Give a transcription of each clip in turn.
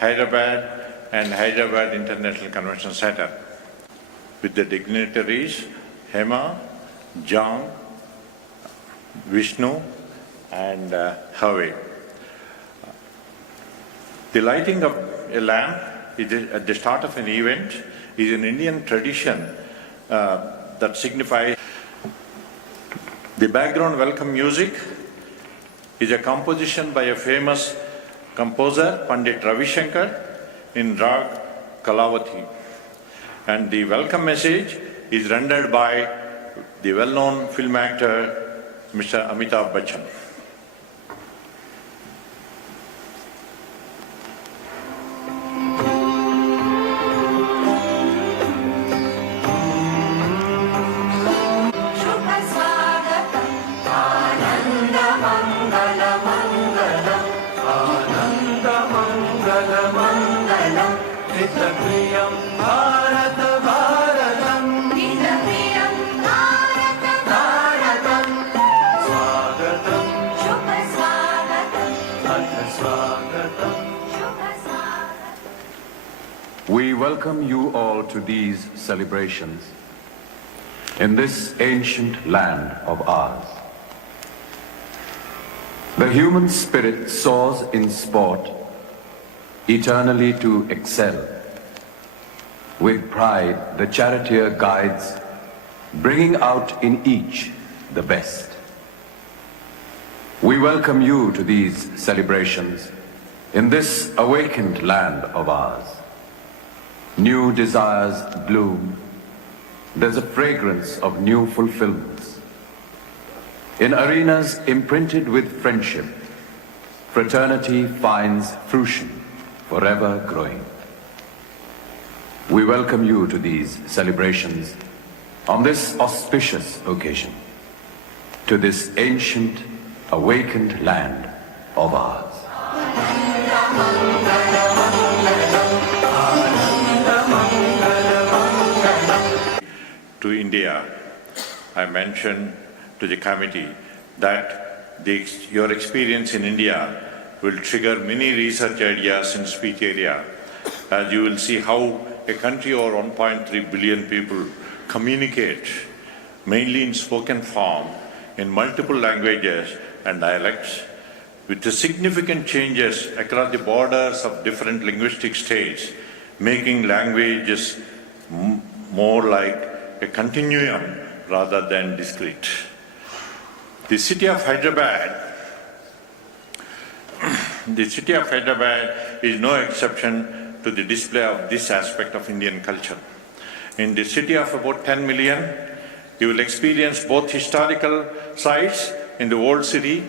Hyderabad and Hyderabad International Convention Center, with the dignitaries Hema, John, Vishnu, and Harvey. The lighting of a lamp at the start of an event is an Indian tradition that signifies. The background welcome music is a composition by a famous composer, Pandit Ravi Shankar, in Rag Kalavati. And the welcome message is rendered by the well-known film actor, Mr. Amitabh Bachchan. We welcome you all to these celebrations in this ancient land of ours. The human spirit soars in sport, eternally to excel. With pride, the charioteer guides, bringing out in each the best. We welcome you to these celebrations in this awakened land of ours. New desires bloom. There's a fragrance of new fulfillments. In arenas imprinted with friendship, fraternity finds fruition, forever growing. We welcome you to these celebrations on this auspicious occasion, to this ancient, awakened land of ours. To India, I mentioned to the committee that your experience in India will trigger many research ideas in speech area, as you will see how a country of 1.3 billion people communicate mainly in spoken form in multiple languages and dialects, with the significant changes across the borders of different linguistic states, making languages more like a continuum rather than discrete. The city of Hyderabad is no exception to the display of this aspect of Indian culture. In the city of about 10 million, you will experience both historical sites in the old city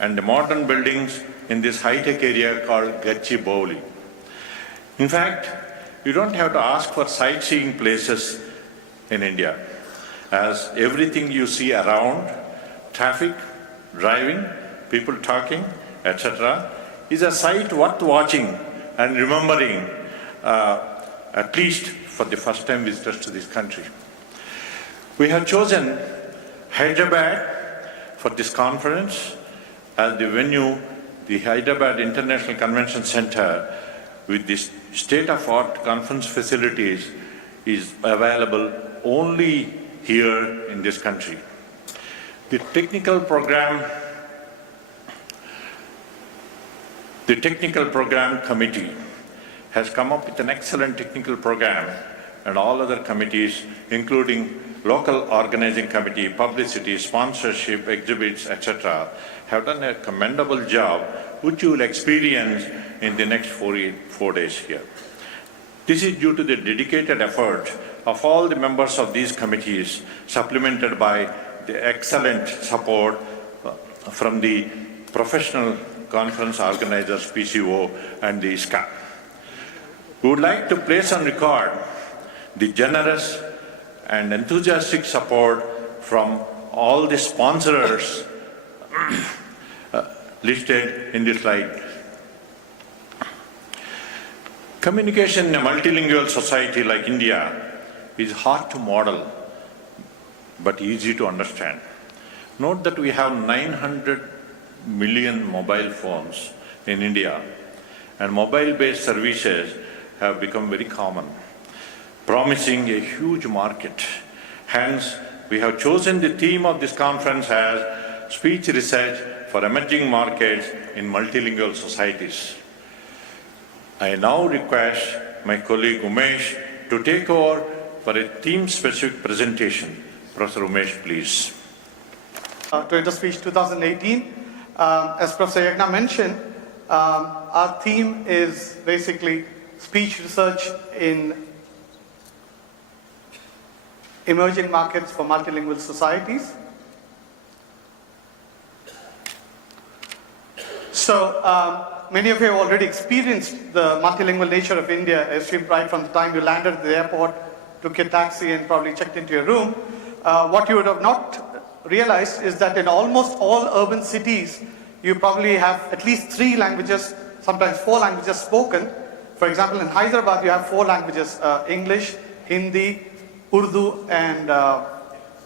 and the modern buildings in this high-tech area called Gachibowli. In fact, you don't have to ask for sightseeing places in India, as everything you see around, traffic, driving, people talking, etc., is a sight worth watching and remembering, at least for the first-time visitors to this country. We have chosen Hyderabad for this conference as the venue. The Hyderabad International Convention Center, with this state-of-art conference facilities, is available only here in this country. The technical program committee has come up with an excellent technical program, and all other committees, including local organizing committee, publicity, sponsorship, exhibits, etc., have done a commendable job, which you will experience in the next 4 days here. This is due to the dedicated effort of all the members of these committees, supplemented by the excellent support from the professional conference organizers, PCO, and the ISCA. We would like to place on record the generous and enthusiastic support from all the sponsors listed in this slide. Communication in a multilingual society like India is hard to model, but easy to understand. Note that we have 900 million mobile phones in India, and mobile-based services have become very common, promising a huge market. Hence, we have chosen the theme of this conference as Speech Research for Emerging Markets in Multilingual Societies. I now request my colleague Umesh to take over for a theme-specific presentation. Professor Umesh, please. To InterSpeech 2018, as Professor Yagna mentioned, our theme is basically speech research in emerging markets for multilingual societies. So many of you have already experienced the multilingual nature of India, I assume, right from the time you landed at the airport, took your taxi and probably checked into your room. What you would have not realized is that in almost all urban cities, you probably have at least 3 languages, sometimes 4 languages spoken. For example, in Hyderabad, you have 4 languages, English, Hindi, Urdu, and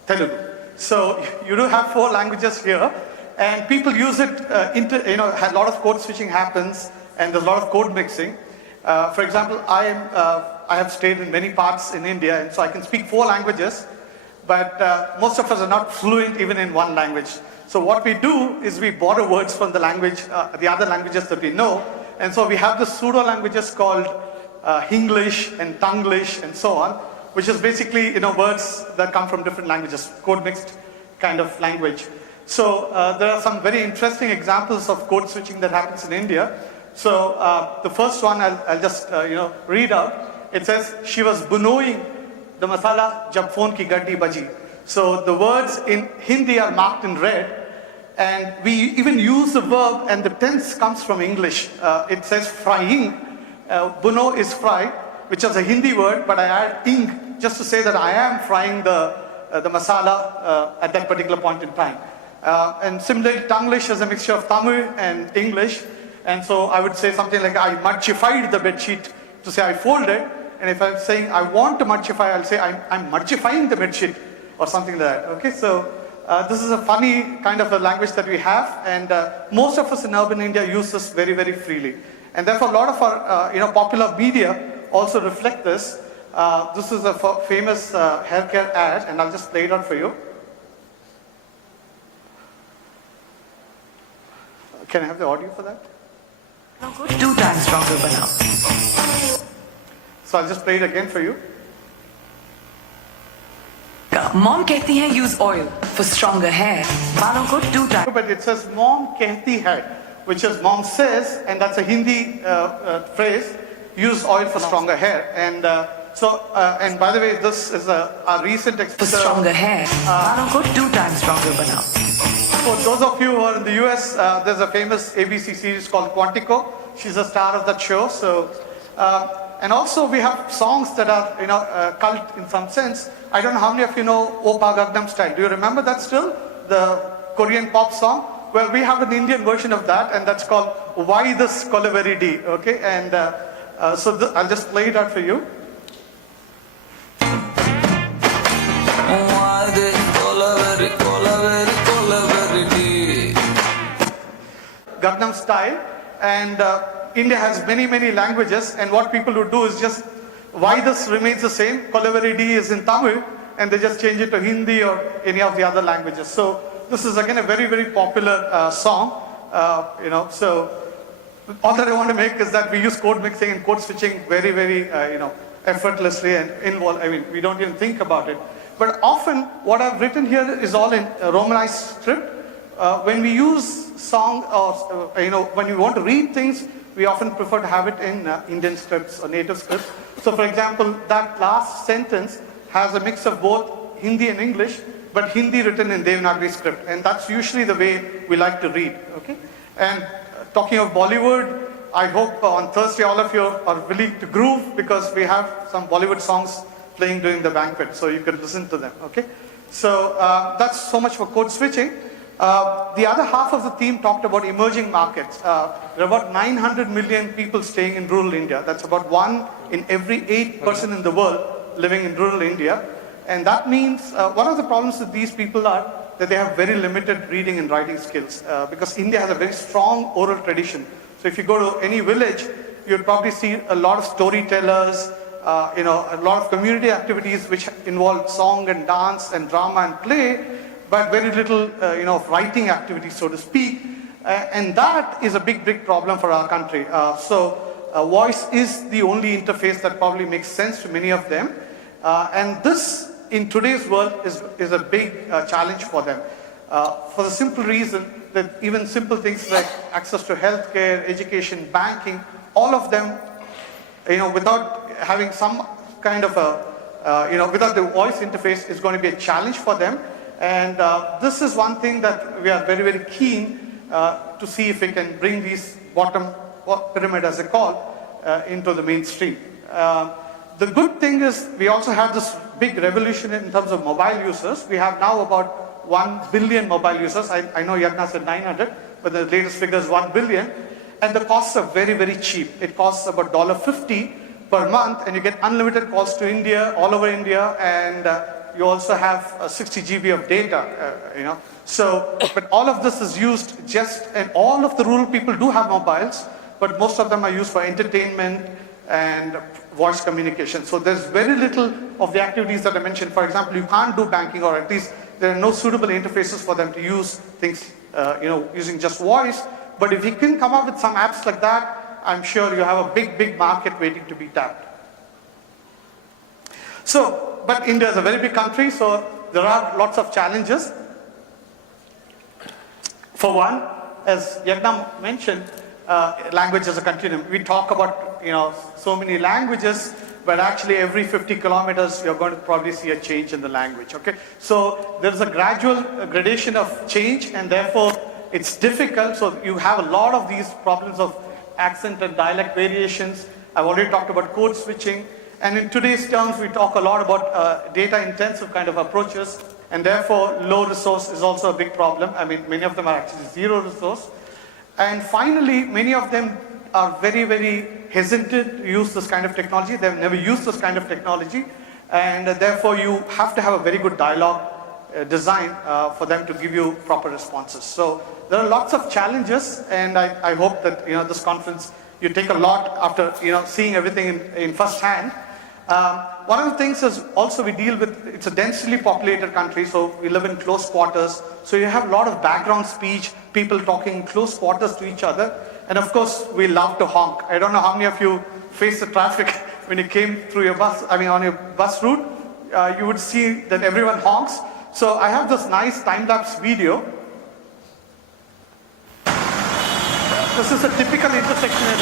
Telugu. So you do have 4 languages here, and people use it, a lot of code switching happens, and there's a lot of code mixing. For example, I have stayed in many parts in India, and so I can speak 4 languages, but most of us are not fluent even in one language. So what we do is we borrow words from the language, the other languages that we know, and so we have the pseudo languages called Hinglish and Tanglish and so on, which is basically words that come from different languages, code mixed kind of language. So there are some very interesting examples of code switching that happens in India. So the first one I'll just read out. It says, she was bunowing the masala jab phone ki gaddi baji. So the words in Hindi are marked in red, and we even use the verb, and the tense comes from English. It says frying. Buno is fry, which is a Hindi word, but I add ing just to say that I am frying the masala at that particular point in time. And similarly, Tanglish is a mixture of Tamil and English, and so I would say something like I mudgified the bedsheet to say I folded, and if I'm saying I want to mudgify, I'll say I'm mudgifying the bedsheet or something like that. Okay, so this is a funny kind of a language that we have, and most of us in urban India use this very, very freely. And therefore, a lot of our popular media also reflect this. This is a famous hair care ad, and I'll just play it out for you. Can I have the audio for that? 2 times stronger banao. So I'll just play it again for you. Mom कहती है use oil for stronger hair. बालों को 2 times. But it says mom कहती है, which is mom says, and that's a Hindi phrase, use oil for stronger hair. And and by the way, this is a recent For exposure. stronger hair. बालों को 2 times stronger banao. For those of you who are in the US, there's a famous ABC series called Quantico. She's a star of that show. So, and also we have songs that are cult in some sense. I don't know how many of you know Opa Gangnam Style. Do you remember that still? The Korean pop song? Well, we have an Indian version of that, and that's called Why This Kolaveri D. Okay, and so I'll just play it out for you. Why this kolaveri, kolaveri, kolaveri D? Gangnam Style, and India has many, many languages, and what people would do is just, why this remains the same, Kolaveri D is in Tamil, and they just change it to Hindi or any of the other languages. So this is again a very, very popular song, so all that I want to make is that we use code mixing and code switching very, very, effortlessly and we don't even think about it. But often what I've written here is all in Romanized script. When we use song or, when we want to read things, we often prefer to have it in Indian scripts or native scripts. So for example, that last sentence has a mix of both Hindi and English, but Hindi written in Devanagari script. And that's usually the way we like to read, okay? And talking of Bollywood, I hope on Thursday all of you are willing to groove, because we have some Bollywood songs playing during the banquet, so you can listen to them, okay? So that's so much for code switching. The other half of the theme talked about emerging markets. There are about 900 million people staying in rural India. That's about 1 in every 8 person in the world living in rural India. And that means one of the problems with these people are that they have very limited reading and writing skills, because India has a very strong oral tradition. So if you go to any village, you'll probably see a lot of storytellers, a lot of community activities which involve song and dance and drama and play, but very little, writing activities, so to speak. And that is a big, big problem for our country. Voice is the only interface that probably makes sense to many of them. And this, in today's world, is a big challenge for them. For the simple reason that even simple things like access to healthcare, education, banking, all of them, without having some kind of without the voice interface is going to be a challenge for them. And this is one thing that we are very, very keen to see if we can bring these bottom pyramid, as they call, into the mainstream. The good thing is we also have this big revolution in terms of mobile users. We have now about 1 billion mobile users. I know Yagna said 900, but the latest figure is 1 billion. And the costs are very, very cheap. It costs about $50 per month, and you get unlimited calls to India, all over India, and you also have 60 GB of data, So, but all of this is used and all of the rural people do have mobiles, but most of them are used for entertainment and voice communication. So there's very little of the activities that I mentioned. For example, you can't do banking, or at least there are no suitable interfaces for them to use things, using just voice. But if you can come up with some apps like that, I'm sure you have a big, big market waiting to be tapped. So, but India is a very big country, so there are lots of challenges. For one, as Yagna mentioned, language is a continuum. We talk about, so many languages, but actually every 50 kilometers, you're going to probably see a change in the language, okay? So there's a gradual gradation of change, and therefore it's difficult. So you have a lot of these problems of accent and dialect variations. I've already talked about code switching. And in today's terms, we talk a lot about data-intensive kind of approaches, and therefore low resource is also a big problem. I mean, many of them are actually zero resource. And finally, many of them are very, very hesitant to use this kind of technology. They've never used this kind of technology, and therefore you have to have a very good dialogue design for them to give you proper responses. So there are lots of challenges, and I hope that this conference, you take a lot after seeing everything in first hand. One of the things is also we deal with, it's a densely populated country, so we live in close quarters. So you have a lot of background speech, people talking in close quarters to each other. And of course, we love to honk. I don't know how many of you face the traffic when you came through your bus, on your bus route. You would see that everyone honks. So I have this nice time-lapse video. This is a typical intersection in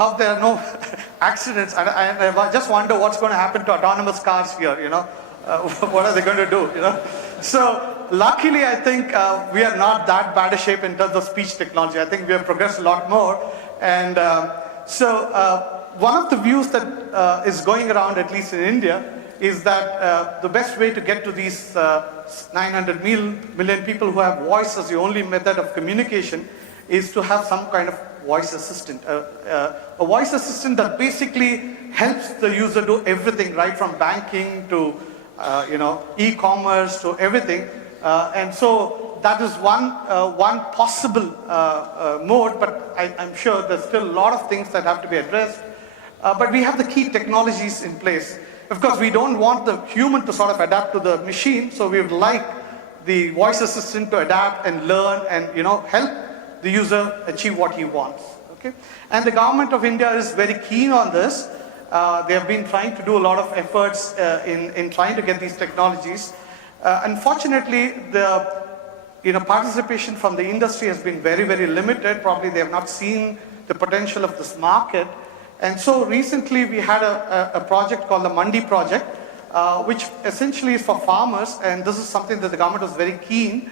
how there are no accidents. I just wonder what's going to happen to autonomous cars here, what are they going to do, So luckily, I think we are not that bad a shape in terms of speech technology. I think we have progressed a lot more. And one of the views that is going around, at least in India, is that the best way to get to these 900 million people who have voice as the only method of communication is to have some kind of voice assistant. A voice assistant that basically helps the user do everything, right from banking to e-commerce to everything. And so that is one possible mode, but I'm sure there's still a lot of things that have to be addressed. But we have the key technologies in place. Of course, we don't want the human to sort of adapt to the machine, so we would like the voice assistant to adapt and learn and help the user achieve what he wants. Okay? And the government of India is very keen on this. They have been trying to do a lot of efforts in trying to get these technologies. Unfortunately, the participation from the industry has been very, very limited. Probably they have not seen the potential of this market. And so recently we had a project called the Mandi project, which essentially is for farmers, and this is something that the government was very keen.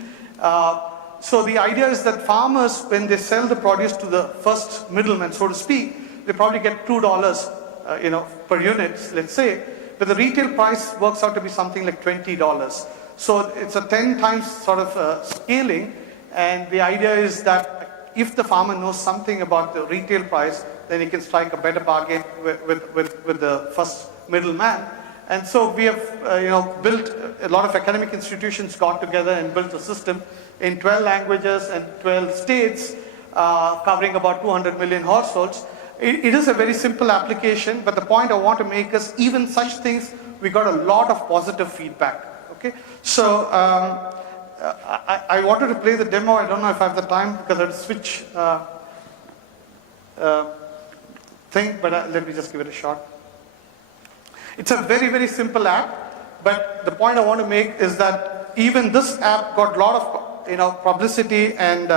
So the idea is that farmers, when they sell the produce to the first middleman, so to speak, they probably get $2, per unit, let's say, but the retail price works out to be something like $20. So it's a 10 times sort of scaling, and the idea is that if the farmer knows something about the retail price, then he can strike a better bargain with the first middleman. And so we have built, a lot of academic institutions got together and built a system in 12 languages and 12 states, covering about 200 million households. It is a very simple application, but the point I want to make is even such things, we got a lot of positive feedback. Okay, so I wanted to play the demo. I don't know if I have the time because I have to switch thing, but let me just give it a shot. It's a very, very simple app, but the point I want to make is that even this app got a lot of publicity and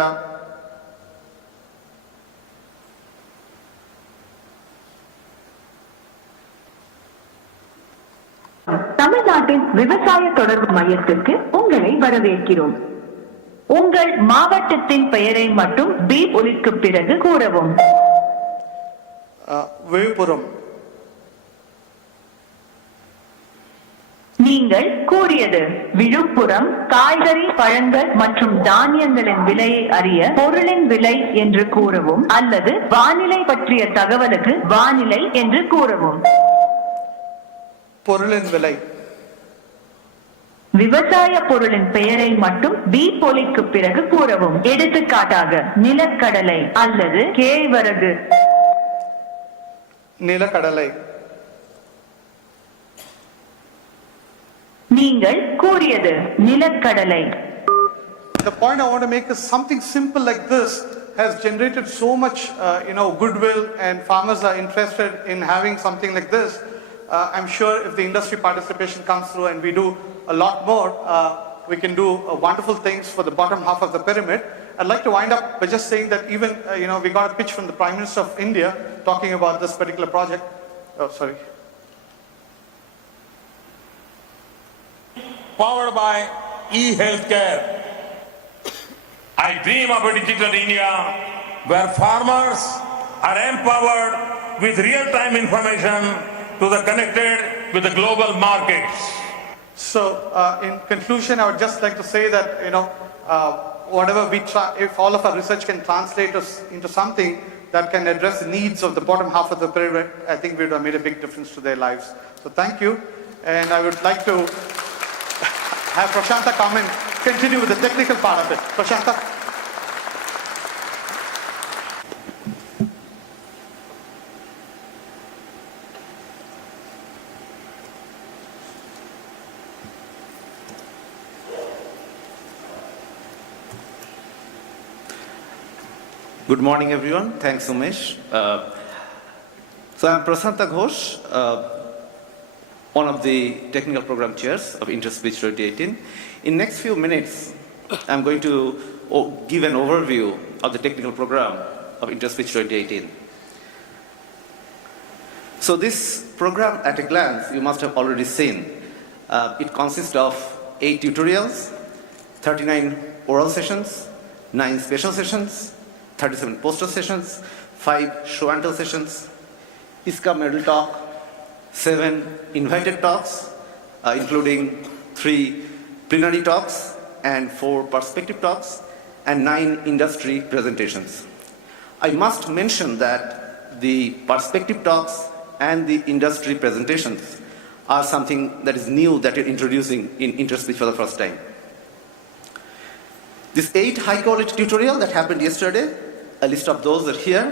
தமிழ்நாட்டின் விவசாய தொடர்பு மையத்திற்கு உங்களை வரவேற்கிறோம். உங்கள் மாவட்டத்தின் பெயரை மட்டும் பீப் ஒலிக்கு பிறகு கூறவும். விழுப்புரம். நீங்கள் கூறியது விழுப்புரம். காய்கறி, பழங்கள் மற்றும் தானியங்களின் விலையை அறிய பொருளின் விலை என்று கூறவும் அல்லது வானிலை பற்றிய தகவலுக்கு வானிலை என்று கூறவும். பொருளின் விலை. விவசாய பொருளின் பெயரை மட்டும் பீப் ஒலிக்கு பிறகு கூறவும். எடுத்துக்காட்டாக நிலக்கடலை அல்லது கேழ்வரகு. நிலக்கடலை. நீங்கள் கூறியது நிலக்கடலை. The point I want to make is something simple like this has generated so much goodwill, and farmers are interested in having something like this. I'm sure if the industry participation comes through and we do a lot more, we can do wonderful things for the bottom half of the pyramid. I'd like to wind up by just saying that even, we got a pitch from the Prime Minister of India talking about this particular project. Oh, sorry. Powered by e-healthcare. I dream of a digital India where farmers are empowered with real-time information to the connected with the global markets. So, in conclusion, I would just like to say that, whatever we try, if all of our research can translate us into something that can address the needs of the bottom half of the pyramid, I think we would have made a big difference to their lives. So thank you. And I would like to have Prashanta come and continue with the technical part of it. Prashanta. Good morning, everyone. Thanks, Umesh. So I'm Prasanta Ghosh, one of the technical program chairs of InterSpeech 2018. In next few minutes, I'm going to give an overview of the technical program of InterSpeech 2018. So this program at a glance, you must have already seen. It consists of 8 tutorials, 39 oral sessions, 9 special sessions, 37 poster sessions, 5 show and tell sessions, ISCA medal talk, 7 invited talks, including 3 plenary talks and 4 perspective talks, and 9 industry presentations. I must mention that the perspective talks and the industry presentations are something that is new that you're introducing in InterSpeech for the first time. This 8 high-quality tutorial that happened yesterday, a list of those are here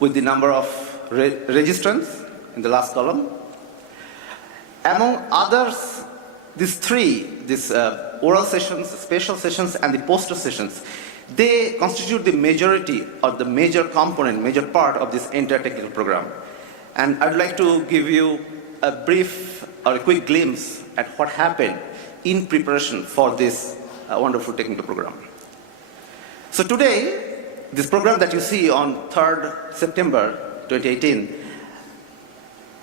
with the number of registrants in the last column. Among others, these 3, oral sessions, special sessions, and the poster sessions, they constitute the majority or the major component, major part of this entire technical program. And I'd like to give you a brief or a quick glimpse at what happened in preparation for this wonderful technical program. So today, this program that you see on 3rd September 2018,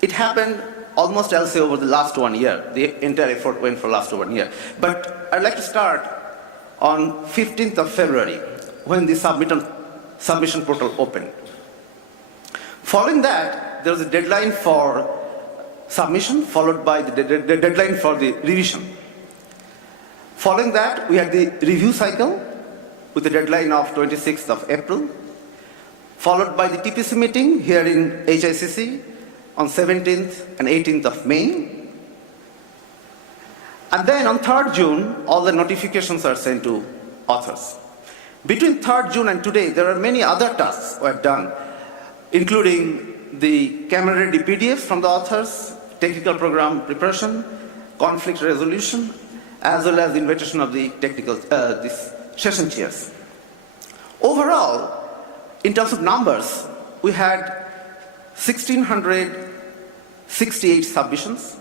it happened almost, I'll say, over the last 1 year. The entire effort went for last 1 year. But I'd like to start on 15th of February, when the submission portal opened. Following that, there was a deadline for submission, followed by the deadline for the revision. Following that, we had the review cycle with the deadline of 26th of April, followed by the TPC meeting here in HICC on 17th and 18th of May, And then on 3rd June, all the notifications are sent to authors. Between 3rd June and today, there are many other tasks we have done, including the camera-ready PDFs from the authors, technical program preparation, conflict resolution, as well as the invitation of the technical these session chairs. Overall, in terms of numbers, we had 1,668 submissions,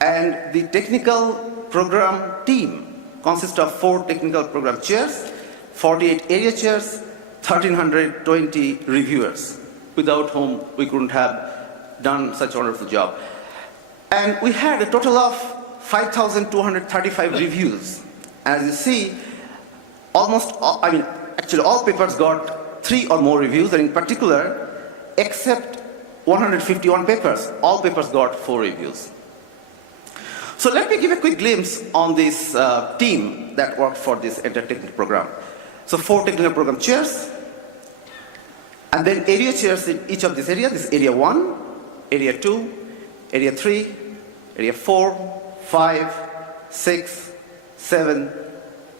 and the technical program team consists of 4 technical program chairs, 48 area chairs, 1,320 reviewers, without whom we couldn't have done such a wonderful job. And we had a total of 5,235 reviews. As you see, actually all papers got 3 or more reviews, and in particular, except 151 papers, all papers got 4 reviews. So let me give a quick glimpse on this team that worked for this entire technical program. So 4 technical program chairs, and then area chairs in each of these areas. This is area 1, area 2, area 3, area 4, 5, 6, 7,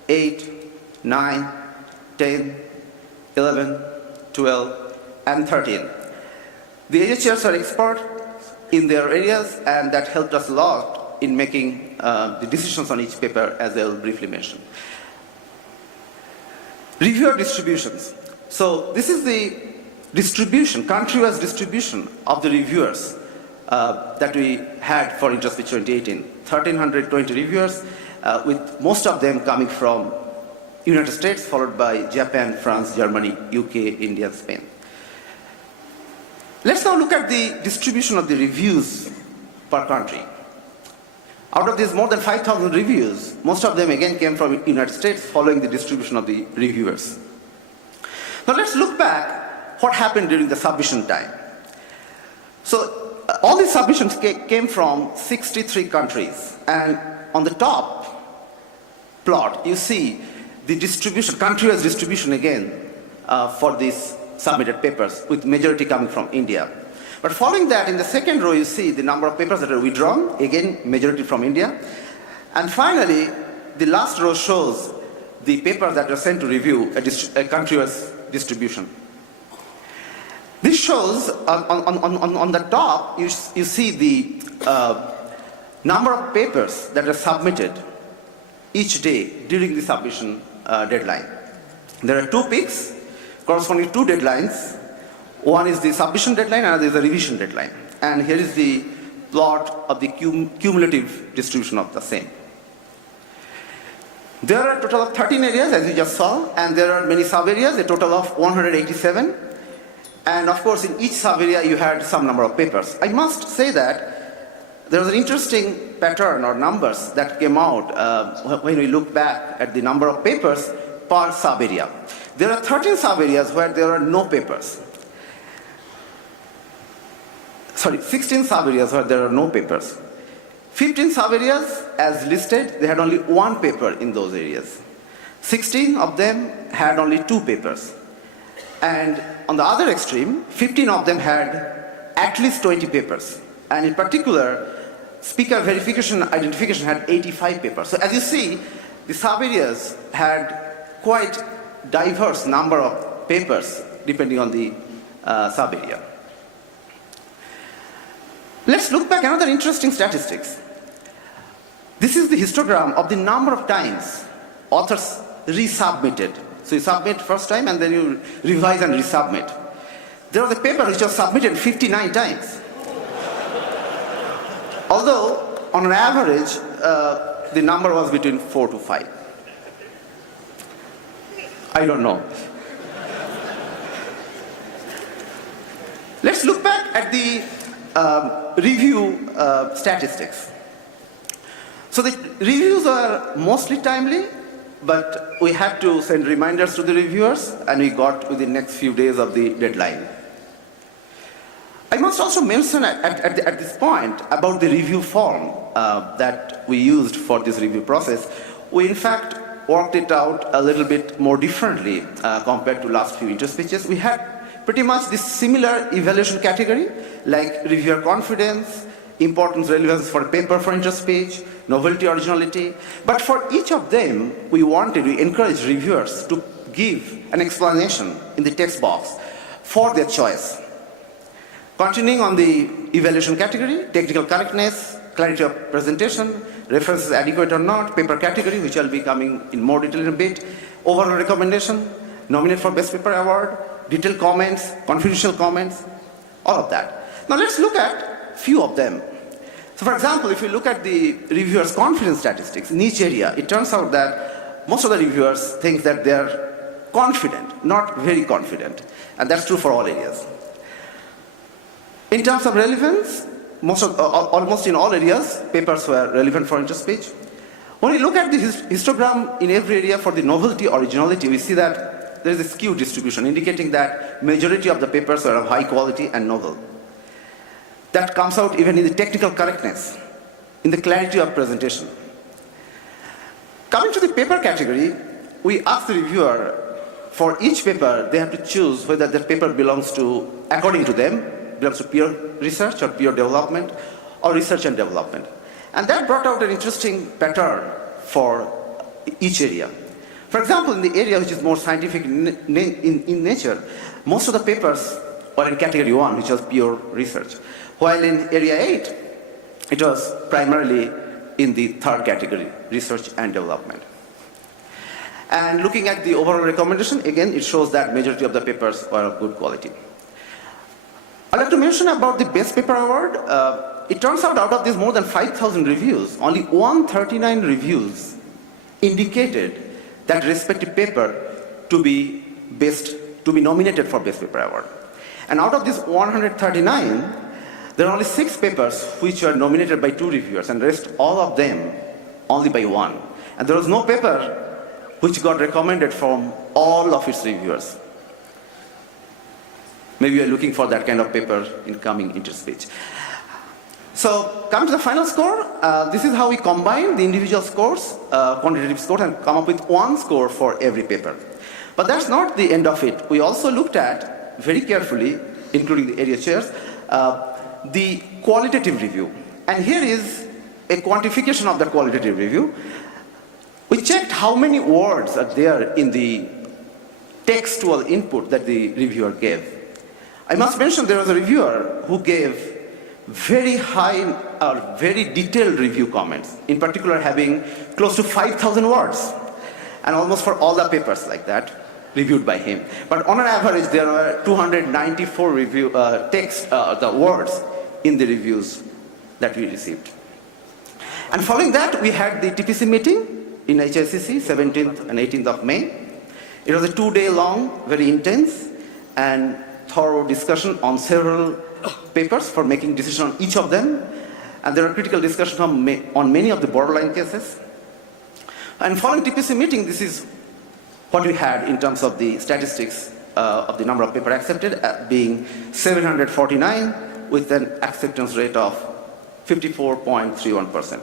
8, 9, 10, 11, 12, and 13. The area chairs are expert in their areas, and that helped us a lot in making the decisions on each paper, as I will briefly mention. Reviewer distributions. So this is the distribution, country-wise distribution of the reviewers that we had for InterSpeech 2018. 1,320 reviewers, with most of them coming from United States, followed by Japan, France, Germany, UK, India, and Spain. Let's now look at the distribution of the reviews per country. Out of these more than 5,000 reviews, most of them again came from United States, following the distribution of the reviewers. Now let's look back what happened during the submission time. So all these submissions came from 63 countries, and on the top plot you see the distribution, country-wise distribution again for these submitted papers, with majority coming from India. But following that, in the second row you see the number of papers that are withdrawn, again majority from India. And finally, the last row shows the papers that are sent to review, a country-wise distribution. This shows on the top, you see the number of papers that are submitted each day during the submission deadline. There are 2 peaks corresponding to 2 deadlines. One is the submission deadline, another is the revision deadline. And here is the plot of the cumulative distribution of the same. There are a total of 13 areas, as you just saw, and there are many sub-areas, a total of 187. And of course, in each sub-area, you had some number of papers. I must say that there was an interesting pattern or numbers that came out when we look back at the number of papers per sub-area. There are 13 sub-areas where there are no papers. 16 sub-areas where there are no papers. 15 sub-areas, as listed, they had only 1 paper in those areas. 16 of them had only 2 papers. And on the other extreme, 15 of them had at least 20 papers. And in particular, speaker verification identification had 85 papers. So as you see, the sub-areas had quite diverse number of papers depending on the sub-area. Let's look back another interesting statistics. This is the histogram of the number of times authors resubmitted. So you submit first time and then you revise and resubmit. There was a paper which was submitted 59 times. Although, on an average, the number was between 4 to 5. I don't know. Let's look back at the review statistics. So the reviews are mostly timely, but we had to send reminders to the reviewers, and we got within the next few days of the deadline. I must also mention at this point about the review form that we used for this review process. We in fact worked it out a little bit more differently compared to last few interspeeches. We had pretty much this similar evaluation category, like reviewer confidence, importance, relevance for a paper for interspeech, novelty, originality. But for each of them, we encourage reviewers to give an explanation in the text box for their choice. Continuing on the evaluation category, technical correctness, clarity of presentation, references adequate or not, paper category, which I'll be coming in more detail in a bit, overall recommendation, nominate for best paper award, detailed comments, confidential comments, all of that. Now let's look at few of them. So for example, if you look at the reviewers' confidence statistics in each area, it turns out that most of the reviewers think that they're confident, not very confident. And that's true for all areas. In terms of relevance, almost in all areas, papers were relevant for interspeech. When we look at the histogram in every area for the novelty, originality, we see that there is a skewed distribution, indicating that majority of the papers are of high quality and novel. That comes out even in the technical correctness, in the clarity of presentation. Coming to the paper category, we ask the reviewer, for each paper, they have to choose whether the paper belongs to, according to them, belongs to pure research or pure development, or research and development. And that brought out an interesting pattern for each area. For example, in the area which is more scientific in nature, most of the papers were in category 1, which was pure research. While in area 8, it was primarily in the third category, research and development. And looking at the overall recommendation, again, it shows that majority of the papers were of good quality. I'd like to mention about the Best Paper Award. It turns out of these more than 5,000 reviews, only 139 reviews indicated that respective paper to be nominated for Best Paper Award. And out of these 139, there are only 6 papers which were nominated by 2 reviewers, and the rest, all of them, only by 1. And there was no paper which got recommended from all of its reviewers. Maybe you're looking for that kind of paper in coming interspeech. So, coming to the final score, this is how we combine the individual scores, quantitative scores, and come up with one score for every paper. But that's not the end of it. We also looked at, very carefully, including the area chairs, the qualitative review. And here is a quantification of the qualitative review. We checked how many words are there in the textual input that the reviewer gave. I must mention there was a reviewer who gave very high, very detailed review comments, in particular having close to 5,000 words, and almost for all the papers like that, reviewed by him. But on an average, there were 294 the words in the reviews that we received. And following that, we had the TPC meeting in HICC, 17th and 18th of May. It was a 2-day long, very intense and thorough discussion on several papers for making decisions on each of them. And there are critical discussions on many of the borderline cases. And following TPC meeting, this is what we had in terms of the statistics of the number of papers accepted, being 749 with an acceptance rate of 54.31%.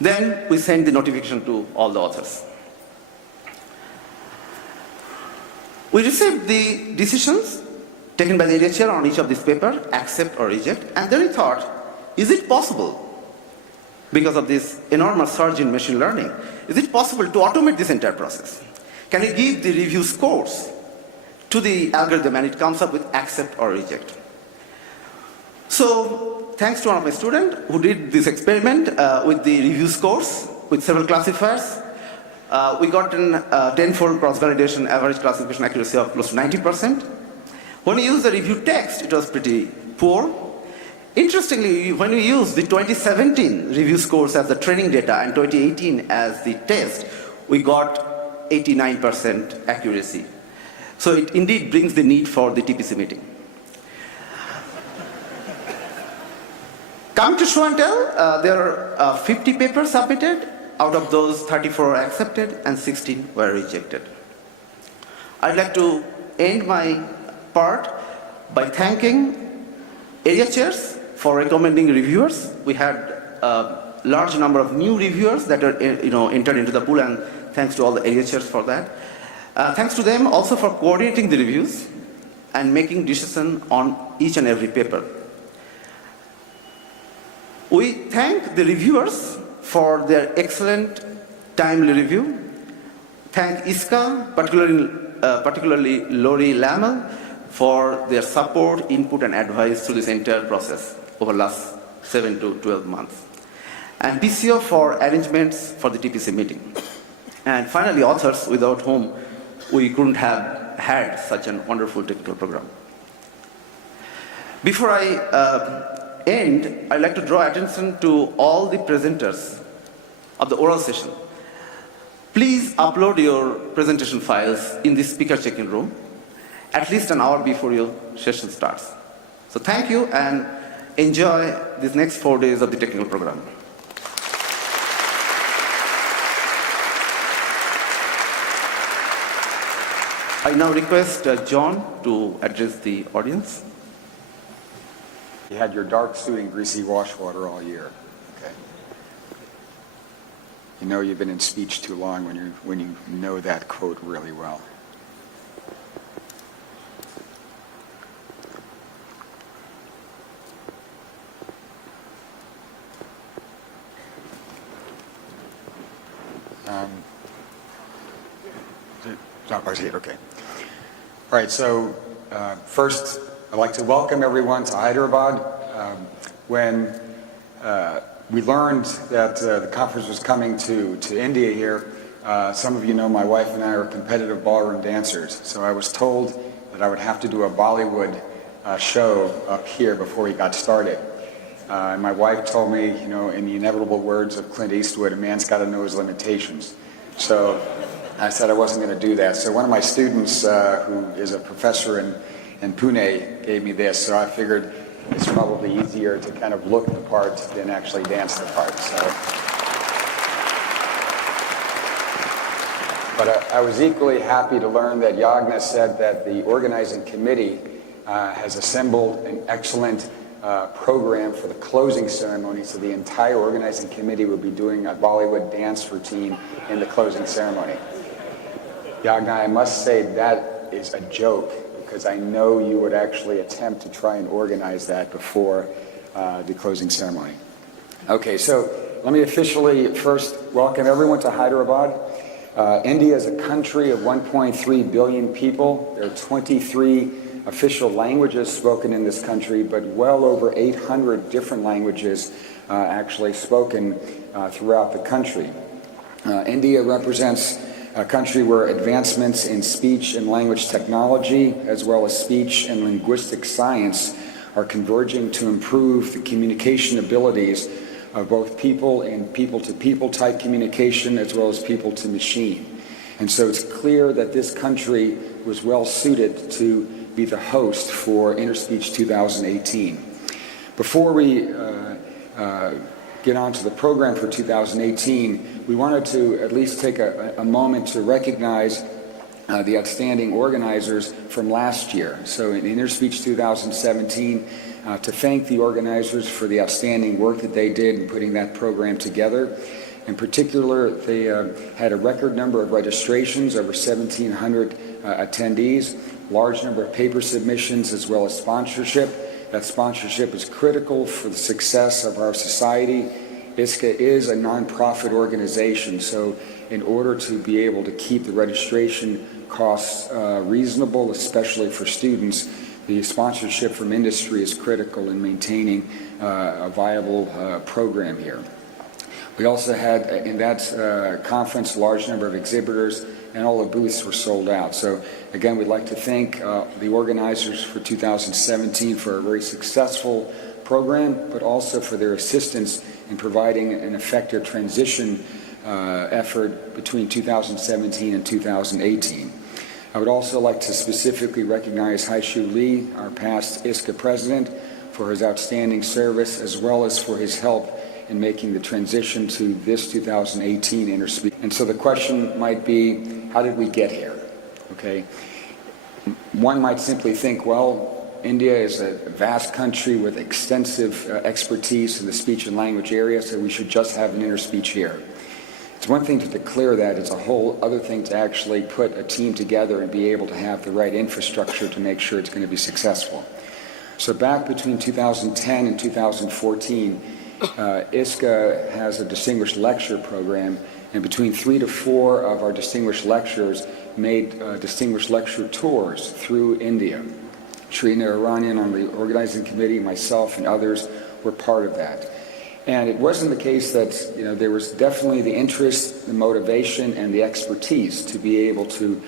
Then we send the notification to all the authors. We received the decisions taken by the area chair on each of these papers, accept or reject, and then we thought, is it possible, because of this enormous surge in machine learning, is it possible to automate this entire process? Can we give the review scores to the algorithm and it comes up with accept or reject? So, thanks to one of my students who did this experiment with the review scores with several classifiers, we got an tenfold cross-validation average classification accuracy of close to 90%. When we used the review text, it was pretty poor. Interestingly, when we used the 2017 review scores as the training data and 2018 as the test, we got 89% accuracy. So it indeed brings the need for the TPC meeting. Coming to show and tell, there are 50 papers submitted. Out of those, 34 were accepted and 16 were rejected. I'd like to end my part by thanking area chairs for recommending reviewers. We had a large number of new reviewers that are entered into the pool, and thanks to all the area chairs for that. Thanks to them also for coordinating the reviews and making decisions on each and every paper. We thank the reviewers for their excellent timely review. Thank ISCA, particularly Lori Lammel, for their support, input, and advice through this entire process over the last 7 to 12 months. And PCO for arrangements for the TPC meeting. And finally, authors, without whom we couldn't have had such a wonderful technical program. Before I end, I'd like to draw attention to all the presenters of the oral session. Please upload your presentation files in the speaker check-in room at least an hour before your session starts. So thank you and enjoy these next 4 days of the technical program. I now request John to address the audience. You had your dark suit and greasy wash water all year. Okay. You know you've been in speech too long when you know that quote really well. I see it, okay. All right, so first I'd like to welcome everyone to Hyderabad. When we learned that the conference was coming to India here, some of you know my wife and I are competitive ballroom dancers, so I was told that I would have to do a Bollywood show up here before we got started. And my wife told me, you know, in the inevitable words of Clint Eastwood, a man's got to know his limitations. So I said I wasn't going to do that. So one of my students, who is a professor in Pune, gave me this. So I figured it's probably easier to kind of look the part than actually dance the part. So, but I was equally happy to learn that Yagna said that the organizing committee has assembled an excellent program for the closing ceremony. So the entire organizing committee will be doing a Bollywood dance routine in the closing ceremony. Yagna, I must say that is a joke, because I know you would actually attempt to try and organize that before the closing ceremony. Okay, so let me officially first welcome everyone to Hyderabad. India is a country of 1.3 billion people. There are 23 official languages spoken in this country, but well over 800 different languages actually spoken throughout the country. India represents a country where advancements in speech and language technology, as well as speech and linguistic science, are converging to improve the communication abilities of both people and people-to-people type communication, as well as people-to-machine. And so it's clear that this country was well suited to be the host for Interspeech 2018. Before we get on to the program for 2018, we wanted to at least take a moment to recognize the outstanding organizers from last year. So in Interspeech 2017, to thank the organizers for the outstanding work that they did in putting that program together. In particular, they had a record number of registrations, over 1,700 attendees, large number of paper submissions, as well as sponsorship. That sponsorship is critical for the success of our society. ISCA is a nonprofit organization, so in order to be able to keep the registration costs reasonable, especially for students, the sponsorship from industry is critical in maintaining a viable program here. We also had in that conference a large number of exhibitors, and all the booths were sold out. So again, we'd like to thank the organizers for 2017 for a very successful program, but also for their assistance in providing an effective transition effort between 2017 and 2018. I would also like to specifically recognize Haishu Lee, our past ISCA president, for his outstanding service, as well as for his help in making the transition to this 2018 Interspeech. And so the question might be, how did we get here? Okay. One might simply think, well, India is a vast country with extensive expertise in the speech and language area, so we should just have an Interspeech here. It's one thing to declare that, it's a whole other thing to actually put a team together and be able to have the right infrastructure to make sure it's going to be successful. So back between 2010 and 2014, ISCA has a distinguished lecture program, and between 3 to 4 of our distinguished lecturers made distinguished lecture tours through India. Shrina Iranian on the organizing committee, myself and others were part of that. And it wasn't the case that, there was definitely the interest, the motivation, and the expertise to be able to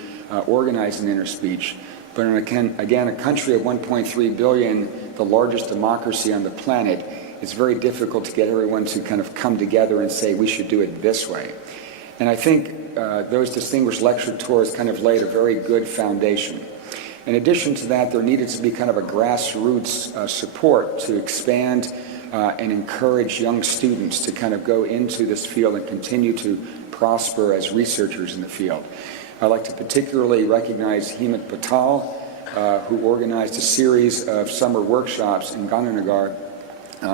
organize an interspeech. But again, a country of 1.3 billion, the largest democracy on the planet, it's very difficult to get everyone to kind of come together and say, we should do it this way. And I think those distinguished lecture tours kind of laid a very good foundation. In addition to that, there needed to be kind of a grassroots support to expand and encourage young students to kind of go into this field and continue to prosper as researchers in the field. I'd like to particularly recognize Hemant Patel, who organized a series of summer workshops in Gandhinagar.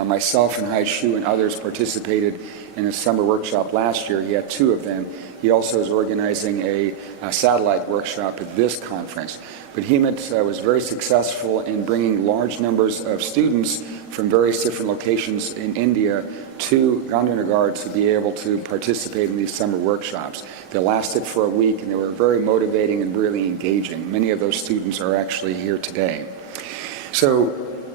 Myself and Hai Shu and others participated in a summer workshop last year. He had 2 of them. He also is organizing a satellite workshop at this conference. But Hemant was very successful in bringing large numbers of students from various different locations in India to Gandhinagar to be able to participate in these summer workshops. They lasted for a week, and they were very motivating and really engaging. Many of those students are actually here today. So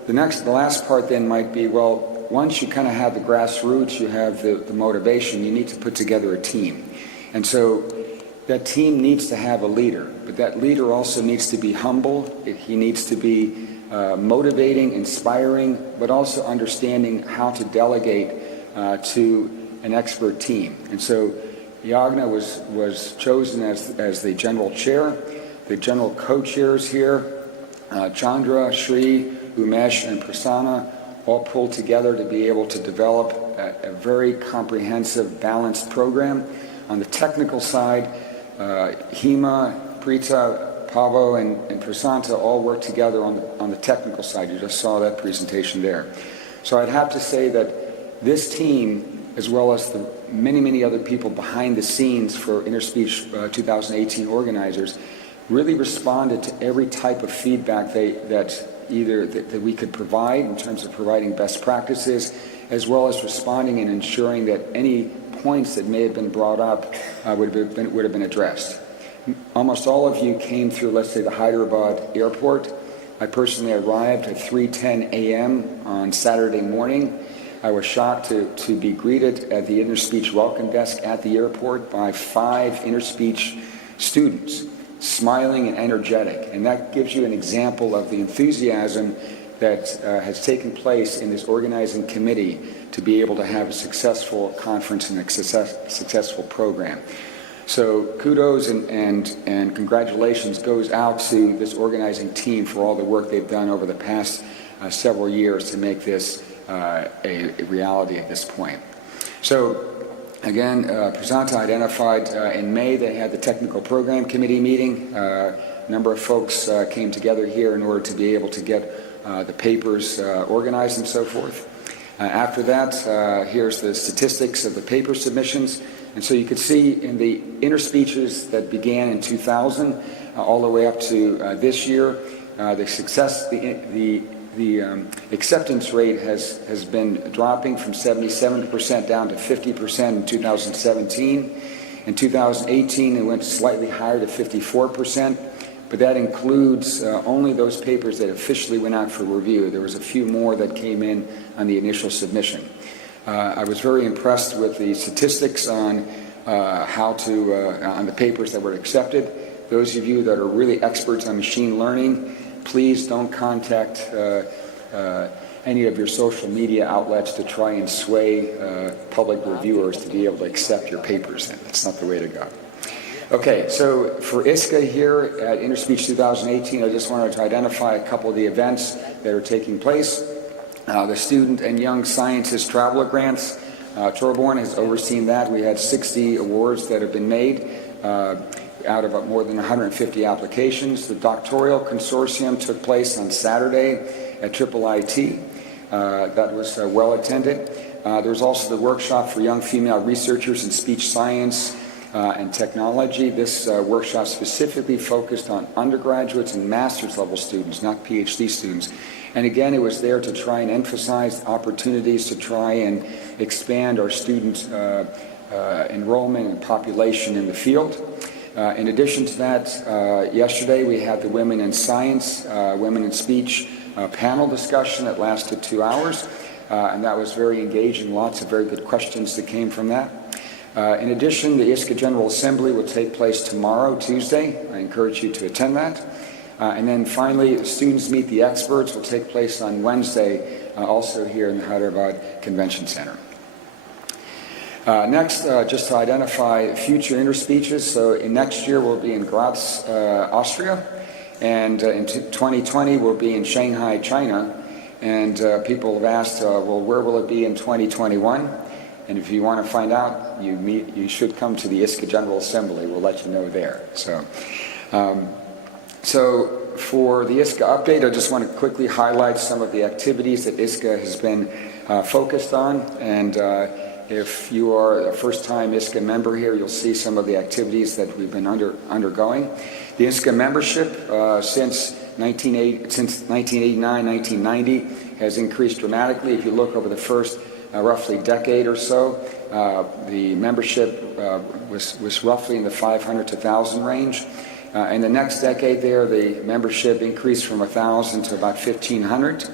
the last part then might be, well, once you kind of have the grassroots, you have the motivation, you need to put together a team. And so that team needs to have a leader, but that leader also needs to be humble. He needs to be motivating, inspiring, but also understanding how to delegate to an expert team. And so Yagna was chosen as the general chair. The general co-chairs here, Chandra, Shri, Umesh, and Prasanna, all pulled together to be able to develop a very comprehensive, balanced program. On the technical side, Hema, Prita, Pavo, and Prasanta all work together on the technical side. You just saw that presentation there. So I'd have to say that this team, as well as the many, many other people behind the scenes for Interspeech 2018 organizers, really responded to every type of feedback that we could provide in terms of providing best practices, as well as responding and ensuring that any points that may have been brought up would have been addressed. Almost all of you came through, let's say, the Hyderabad airport. I personally arrived at 3:10 a.m. on Saturday morning. I was shocked to be greeted at the Interspeech welcome desk at the airport by 5 Interspeech students, smiling and energetic. And that gives you an example of the enthusiasm that has taken place in this organizing committee to be able to have a successful conference and a successful program. So kudos and congratulations goes out to this organizing team for all the work they've done over the past several years to make this a reality at this point. So again, Prasanta identified in May they had the technical program committee meeting. A number of folks came together here in order to be able to get the papers organized and so forth. After that, here's the statistics of the paper submissions. And so you could see in the interspeeches that began in 2000 all the way up to this year, the acceptance rate has been dropping from 77% down to 50% in 2017. In 2018, it went slightly higher to 54%, but that includes only those papers that officially went out for review. There was a few more that came in on the initial submission. I was very impressed with the statistics on on the papers that were accepted. Those of you that are really experts on machine learning, please don't contact any of your social media outlets to try and sway public reviewers to be able to accept your papers. That's not the way to go. Okay, so for ISCA here at Interspeech 2018, I just wanted to identify a couple of the events that are taking place. The Student and Young Scientist Traveler Grants, Torborn has overseen that. We had 60 awards that have been made out of more than 150 applications. The Doctoral Consortium took place on Saturday at IIIT. That was well attended. There was also the workshop for young female researchers in speech science. and Technology. This workshop specifically focused on undergraduates and master's level students, not PhD students. And again, it was there to try and emphasize opportunities to try and expand our student enrollment and population in the field. In addition to that, yesterday we had the Women in Science, Women in Speech panel discussion that lasted 2 hours, and that was very engaging. Lots of very good questions that came from that. In addition, the ISCA General Assembly will take place tomorrow, Tuesday. I encourage you to attend that. And then finally, Students Meet the Experts will take place on Wednesday, also here in the Hyderabad Convention Center. Next, just to identify future interspeeches. So next year we'll be in Graz, Austria, and in 2020 we'll be in Shanghai, China. And people have asked, well, where will it be in 2021? And if you want to find out, you should come to the ISCA General Assembly. We'll let you know there. So for the ISCA update, I just want to quickly highlight some of the activities that ISCA has been focused on. And if you are a first-time ISCA member here, you'll see some of the activities that we've been undergoing. The ISCA membership since 1989, 1990 has increased dramatically. If you look over the first roughly decade or so, the membership was roughly in the 500 to 1,000 range. In the next decade there, the membership increased from 1,000 to about 1,500.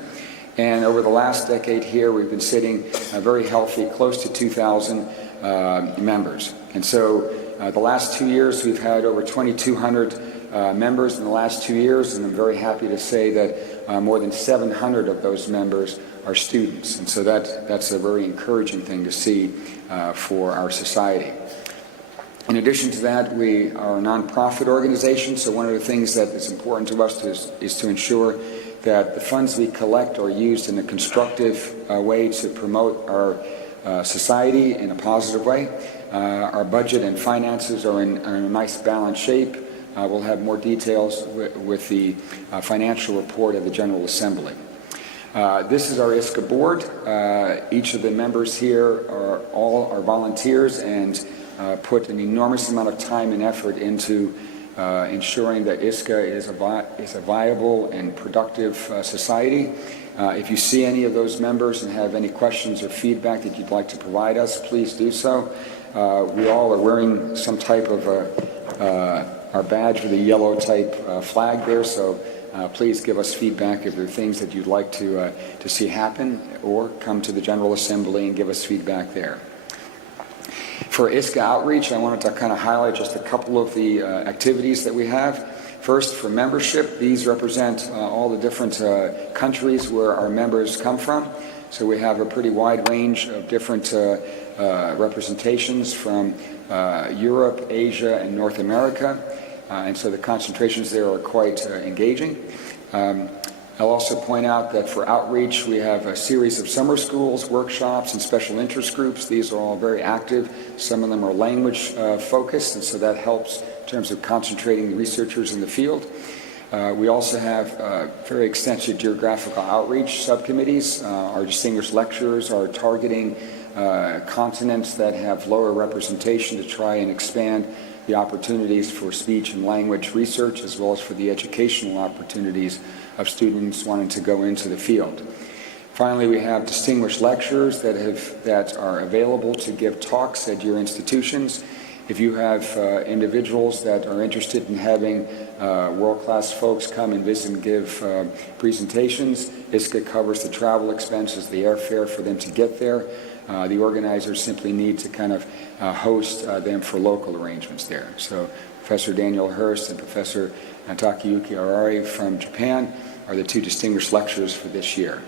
And over the last decade here, we've been sitting very healthy, close to 2,000 members. And so the last 2 years, we've had over 2,200 members in the last 2 years, and I'm very happy to say that more than 700 of those members are students. And so that's a very encouraging thing to see for our society. In addition to that, we are a nonprofit organization, so one of the things that is important to us is to ensure that the funds we collect are used in a constructive way to promote our society in a positive way. Our budget and finances are in a nice balanced shape. We'll have more details with the financial report of the General Assembly. This is our ISCA board. Each of the members here are all our volunteers and put an enormous amount of time and effort into ensuring that ISCA is a viable and productive society. If you see any of those members and have any questions or feedback that you'd like to provide us, please do so. We all are wearing some type of our badge with a yellow type flag there, so please give us feedback if there are things that you'd like to see happen, or come to the General Assembly and give us feedback there. For ISCA Outreach, I wanted to kind of highlight just a couple of the activities that we have. First, for membership, these represent all the different countries where our members come from. So we have a pretty wide range of different representations from Europe, Asia, and North America. And so the concentrations there are quite engaging. I'll also point out that for outreach, we have a series of summer schools, workshops, and special interest groups. These are all very active. Some of them are language focused, and so that helps in terms of concentrating the researchers in the field. We also have very extensive geographical outreach subcommittees. Our distinguished lecturers are targeting continents that have lower representation to try and expand the opportunities for speech and language research, as well as for the educational opportunities of students wanting to go into the field. Finally, we have distinguished lecturers that are available to give talks at your institutions. If you have individuals that are interested in having world-class folks come and visit and give presentations, ISCA covers the travel expenses, the airfare for them to get there. The organizers simply need to kind of host them for local arrangements there. So Professor Daniel Hurst and Professor Takayuki Arari from Japan are the two distinguished lecturers for this year.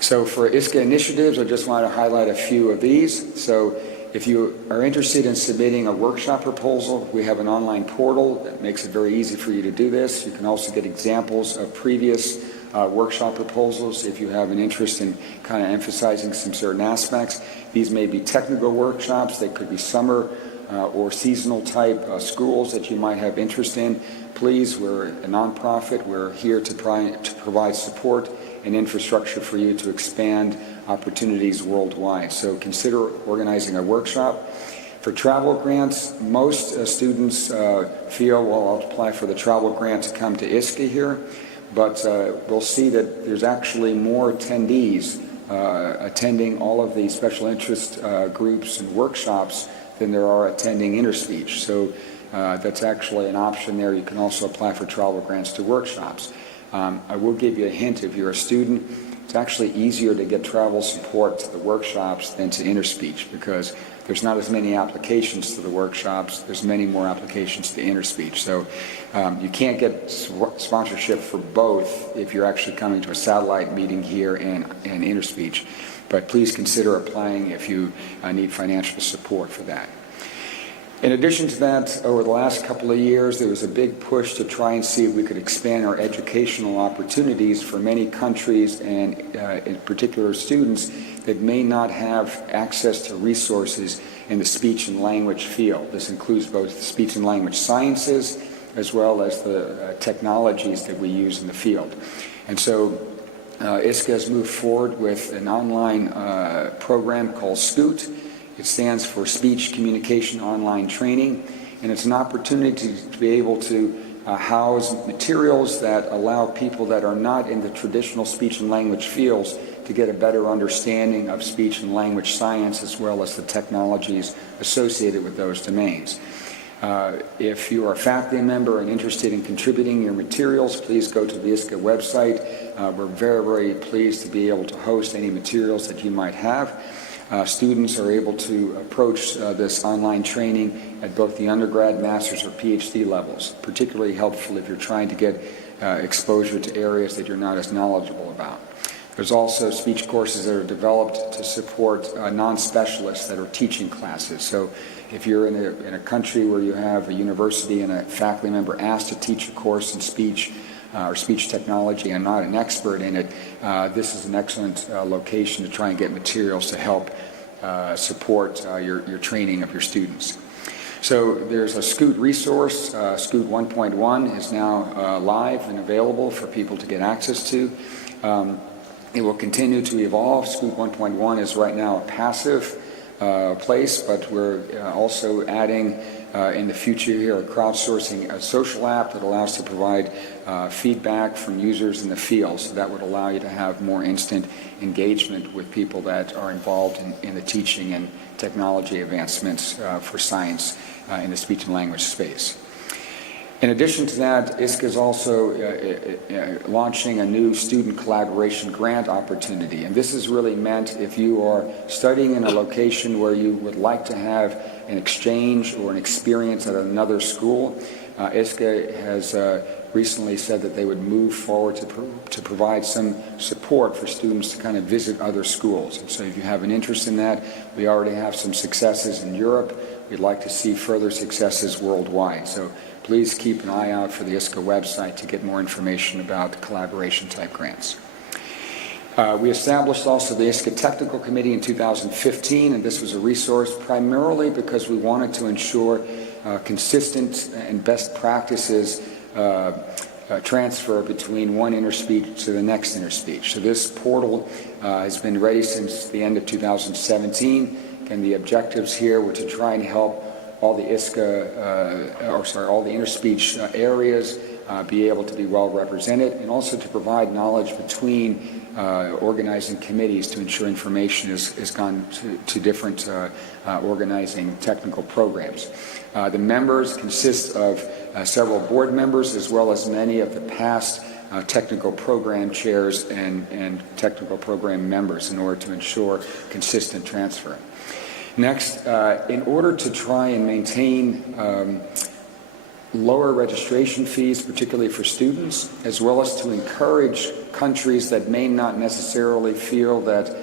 So for ISCA initiatives, I just want to highlight a few of these. So if you are interested in submitting a workshop proposal, we have an online portal that makes it very easy for you to do this. You can also get examples of previous workshop proposals if you have an interest in kind of emphasizing some certain aspects. These may be technical workshops. They could be summer or seasonal type schools that you might have interest in. Please, we're a nonprofit. We're here to provide support and infrastructure for you to expand opportunities worldwide. So consider organizing a workshop. For travel grants, most students feel, well, I'll apply for the travel grant to come to ISCA here, but we'll see that there's actually more attendees attending all of the special interest groups and workshops than there are attending interspeech. So that's actually an option there. You can also apply for travel grants to workshops. I will give you a hint: if you're a student, it's actually easier to get travel support to the workshops than to interspeech, because there's not as many applications to the workshops. There's many more applications to interspeech. So you can't get sponsorship for both if you're actually coming to a satellite meeting here and interspeech. But please consider applying if you need financial support for that. In addition to that, over the last couple of years, there was a big push to try and see if we could expand our educational opportunities for many countries, and in particular students that may not have access to resources in the speech and language field. This includes both speech and language sciences as well as the technologies that we use in the field. And so ISCA has moved forward with an online program called SCOOT. It stands for Speech Communication Online Training, and it's an opportunity to be able to house materials that allow people that are not in the traditional speech and language fields to get a better understanding of speech and language science as well as the technologies associated with those domains. If you are a faculty member and interested in contributing your materials, please go to the ISCA website. We're very, very pleased to be able to host any materials that you might have. Students are able to approach this online training at both the undergrad, master's, or PhD levels, particularly helpful if you're trying to get exposure to areas that you're not as knowledgeable about. There's also speech courses that are developed to support non-specialists that are teaching classes. So if you're in a country where you have a university and a faculty member asked to teach a course in speech or speech technology and not an expert in it, this is an excellent location to try and get materials to help support your training of your students. So there's a SCOOT resource. SCOOT 1.1 is now live and available for people to get access to. It will continue to evolve. SCOOT 1.1 is right now a passive place, but we're also adding in the future here crowdsourcing a social app that allows to provide feedback from users in the field. So that would allow you to have more instant engagement with people that are involved in the teaching and technology advancements for science in the speech and language space. In addition to that, ISCA is also launching a new student collaboration grant opportunity. And this is really meant if you are studying in a location where you would like to have an exchange or an experience at another school. ISCA has recently said that they would move forward to provide some support for students to kind of visit other schools. And so if you have an interest in that, we already have some successes in Europe. We'd like to see further successes worldwide. So please keep an eye out for the ISCA website to get more information about collaboration type grants. We established also the ISCA Technical Committee in 2015, and this was a resource primarily because we wanted to ensure consistent and best practices transfer between one interspeech to the next interspeech. So this portal has been ready since the end of 2017, and the objectives here were to try and help all the all the interspeech areas be able to be well represented, and also to provide knowledge between organizing committees to ensure information is gone to different organizing technical programs. The members consist of several board members as well as many of the past technical program chairs and technical program members in order to ensure consistent transfer. Next, in order to try and maintain lower registration fees, particularly for students, as well as to encourage countries that may not necessarily feel that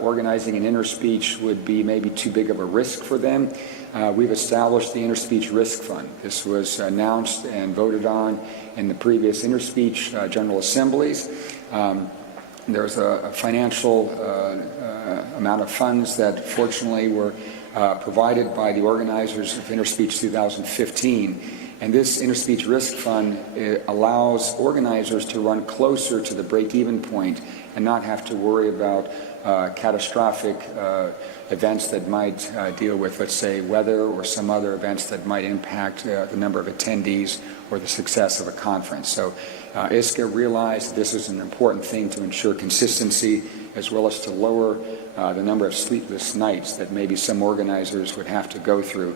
organizing an interspeech would be maybe too big of a risk for them, we've established the Interspeech Risk Fund. This was announced and voted on in the previous interspeech General Assemblies. There's a financial amount of funds that fortunately were provided by the organizers of Interspeech 2015, And this interspeech risk fund allows organizers to run closer to the break-even point and not have to worry about catastrophic events that might deal with, let's say, weather or some other events that might impact the number of attendees or the success of a conference. So ISCA realized this is an important thing to ensure consistency as well as to lower the number of sleepless nights that maybe some organizers would have to go through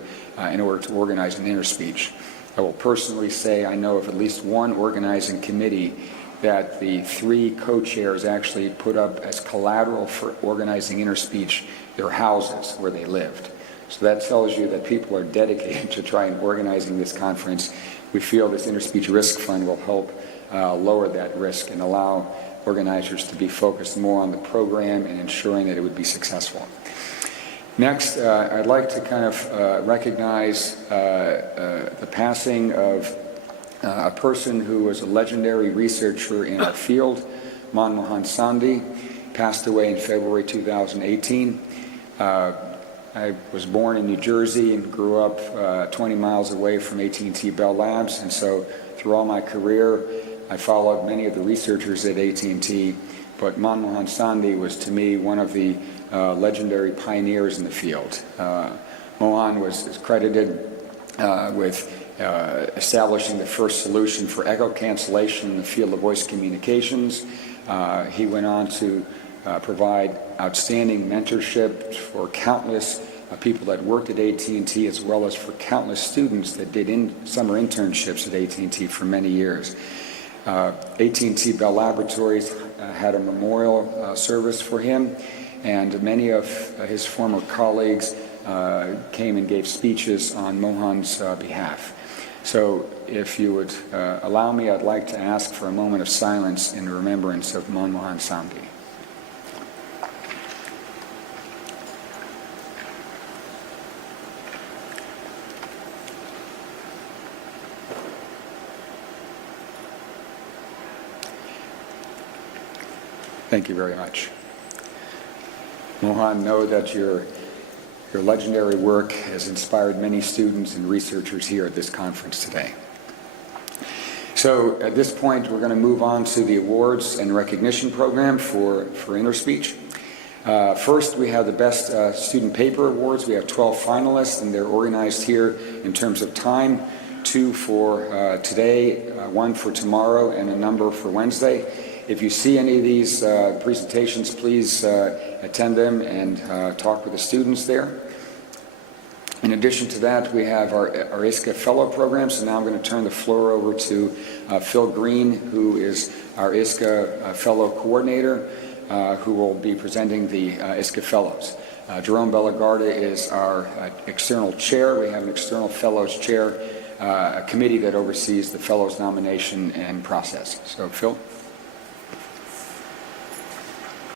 in order to organize an interspeech. I will personally say I know of at least one organizing committee that the 3 co-chairs actually put up as collateral for organizing interspeech their houses where they lived. So that tells you that people are dedicated to try and organizing this conference. We feel this interspeech risk fund will help lower that risk and allow organizers to be focused more on the program and ensuring that it would be successful. Next, I'd like to kind of recognize the passing of a person who was a legendary researcher in our field, Manmohan Sandhi, passed away in February 2018. I was born in New Jersey and grew up 20 miles away from AT&T Bell Labs, and so through all my career, I followed many of the researchers at AT&T, but Manmohan Sandhi was to me one of the legendary pioneers in the field. Mohan was credited with establishing the first solution for echo cancellation in the field of voice communications. He went on to provide outstanding mentorship for countless people that worked at AT&T as well as for countless students that did summer internships at AT&T for many years. AT&T Bell Laboratories had a memorial service for him, and many of his former colleagues came and gave speeches on Mohan's behalf. So if you would allow me, I'd like to ask for a moment of silence in remembrance of Manmohan Sandhi. Thank you very much. Mohan, know that your legendary work has inspired many students and researchers here at this conference today. So at this point, we're going to move on to the awards and recognition program for interspeech. First, we have the Best Student Paper Awards. We have 12 finalists, and they're organized here in terms of time, 2 for today, 1 for tomorrow, and a number for Wednesday. If you see any of these presentations, please attend them and talk with the students there. In addition to that, we have our ISCA Fellow Program. So now I'm going to turn the floor over to Phil Green, who is our ISCA Fellow Coordinator, who will be presenting the ISCA Fellows. Jerome Bellagarda is our external chair. We have an external Fellows chair, a committee that oversees the Fellows nomination and process. So, Phil.